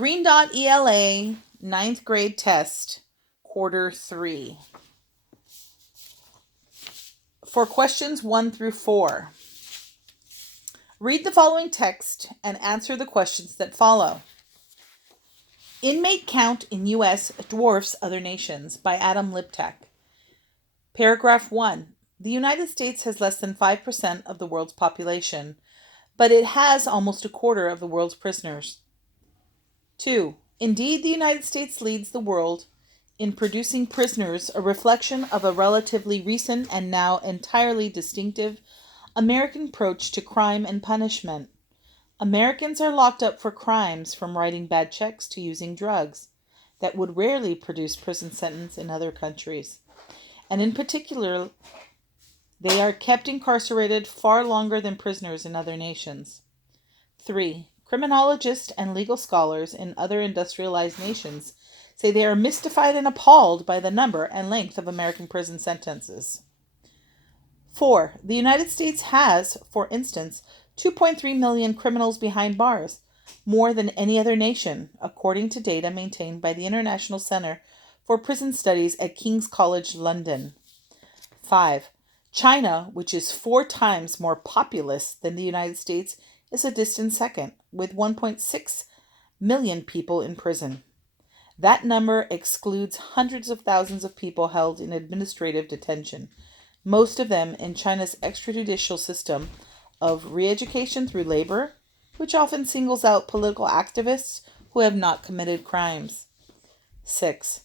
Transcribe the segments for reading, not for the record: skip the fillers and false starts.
Green Dot ELA 9th grade test, quarter 3. For questions 1 through 4, read the following text and answer the questions that follow. Inmate count in U.S. dwarfs other nations, by Adam Liptak. Paragraph 1. The United States has less than 5% of the world's population, but it has almost a quarter of the world's prisoners. 2. Indeed, the United States leads the world in producing prisoners, a reflection of a relatively recent and now entirely distinctive American approach to crime and punishment. Americans are locked up for crimes, from writing bad checks to using drugs, that would rarely produce prison sentence in other countries. And in particular, they are kept incarcerated far longer than prisoners in other nations. 3. Criminologists and legal scholars in other industrialized nations say they are mystified and appalled by the number and length of American prison sentences. 4. The United States has, for instance, 2.3 million criminals behind bars, more than any other nation, according to data maintained by the International Center for Prison Studies at King's College London. 5. China, which is 4 times more populous than the United States, is a distant second, with 1.6 million people in prison. That number excludes hundreds of thousands of people held in administrative detention, most of them in China's extrajudicial system of re-education through labor, which often singles out political activists who have not committed crimes. 6.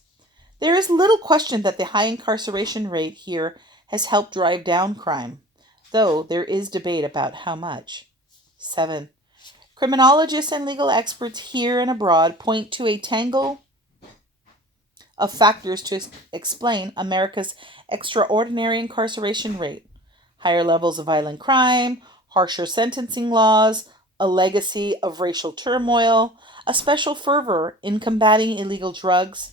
There is little question that the high incarceration rate here has helped drive down crime, though there is debate about how much. 7. Criminologists and legal experts here and abroad point to a tangle of factors to explain America's extraordinary incarceration rate: higher levels of violent crime, harsher sentencing laws, a legacy of racial turmoil, a special fervor in combating illegal drugs,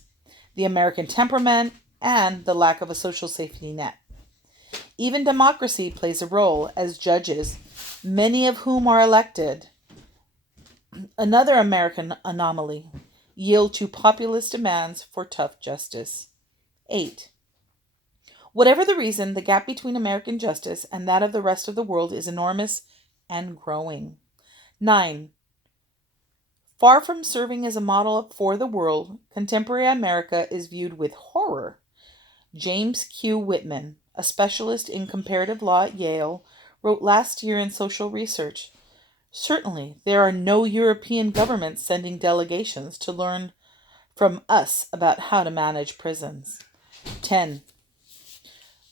the American temperament, and the lack of a social safety net. Even democracy plays a role, as judges, many of whom are elected, another American anomaly, yield to populist demands for tough justice. 8. Whatever the reason, the gap between American justice and that of the rest of the world is enormous and growing. 9. Far from serving as a model for the world, contemporary America is viewed with horror. James Q. Whitman, a specialist in comparative law at Yale, wrote last year in Social Research, "Certainly, there are no European governments sending delegations to learn from us about how to manage prisons." 10.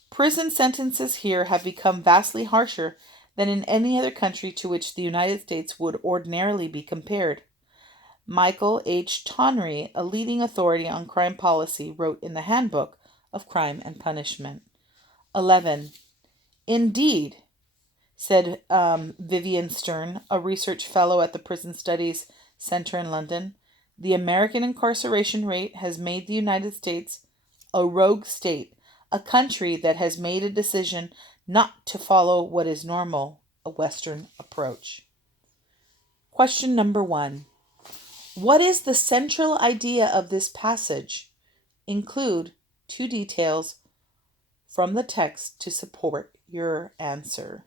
Prison sentences here have become vastly harsher than in any other country to which the United States would ordinarily be compared. Michael H. Tonry, a leading authority on crime policy, wrote in the Handbook of Crime and Punishment. 11. Indeed, said Vivian Stern, a research fellow at the Prison Studies Center in London, the American incarceration rate has made the United States a rogue state, a country that has made a decision not to follow what is normal, a Western approach. Question number 1. What is the central idea of this passage? Include 2 details from the text to support your answer.